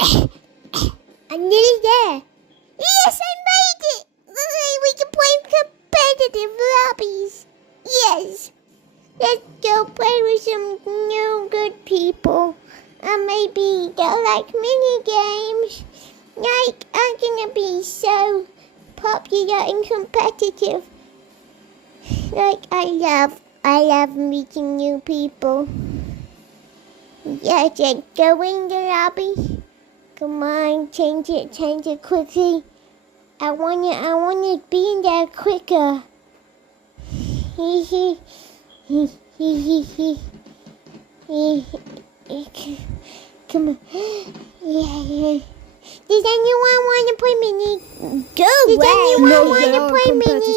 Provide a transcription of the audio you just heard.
I'm nearly there. Yes, I made it. We can play competitive lobbies. Yes. Let's go play with some new good people. Maybe they'll like mini games. Like, I'm gonna be so popular and competitive. Like, I love meeting new people. Yeah, just go in the lobby. Come on, change it quickly. I wanna be in there quicker. Come on. Yeah. Does anyone want to play mini? Go away. Does anyone want to play mini?